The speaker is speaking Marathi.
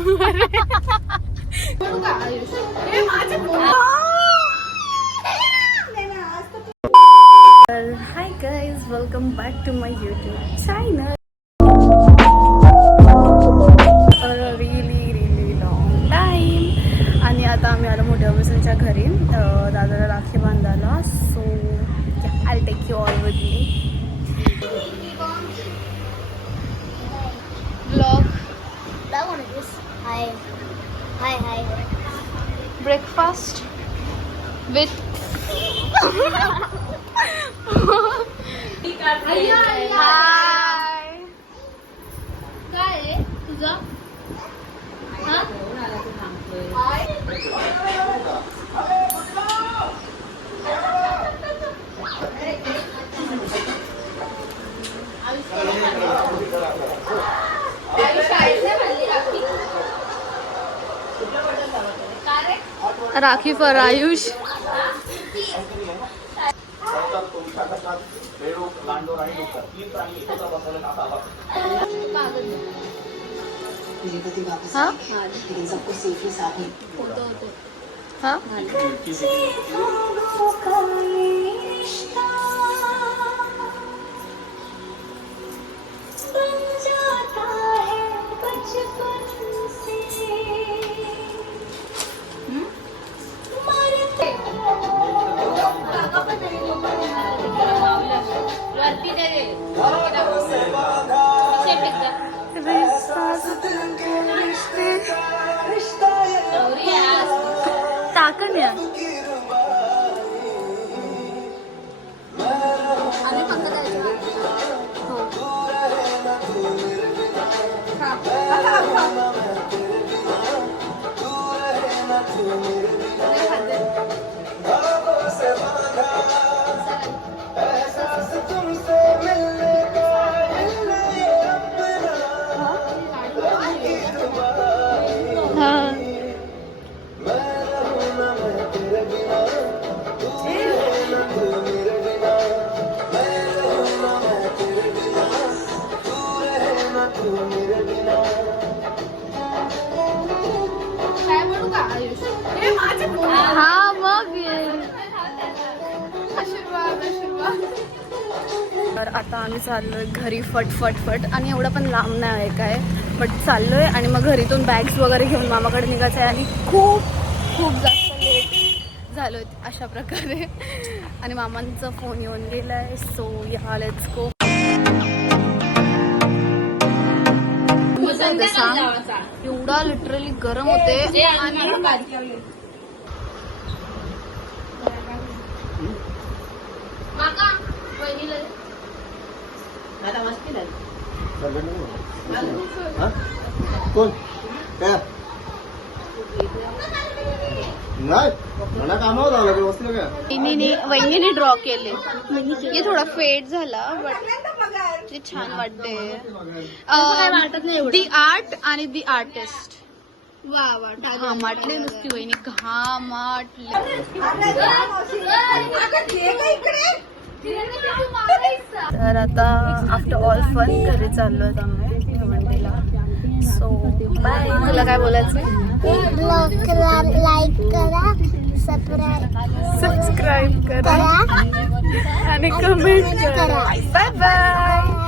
High guys, welcome back to my YouTube channel. Really long time. आणि आता आम्ही आलो मोठ्या मिसळच्या घरी दादाला राखी बांधायला. So I take you all with me. Blog breakfast with hi. काय आहे तुझं? राखी फॉर आयुष. हाँ? सबको सेफली साथ ही हाँ? टाकन या हा मग. तर आता आम्ही चाललोय घरी फट. आणि एवढं पण लांब नाही आहे काय, बट चाललोय. आणि मग घरीतून बॅग्स वगैरे घेऊन मामाकडे निघायचं आहे. आणि खूप जास्त लेट झालोय अशा प्रकारे. आणि मामांचा फोन येऊन गेलाय. सो या लेट्स गो. एवढा लिटरली गरम होते. आणि कोण काय नाही मला कामावर आलं व्यवस्थित का. वहिनीने ड्रॉ केले. हे थोडा फेड झाला बट ते छान वाटते. दी आर्ट आणि दी आर्टिस्ट. घामाटले नुसती वहिनी घामाटले. तर आता आफ्टर ऑल फन घरी चाललोय आम्ही भिवंडीला. So bye. तुला काय बोलायचं? ब्लॉग लाईक करा, सबस्क्राईब करा आणि कमेंट करा. Bye bye.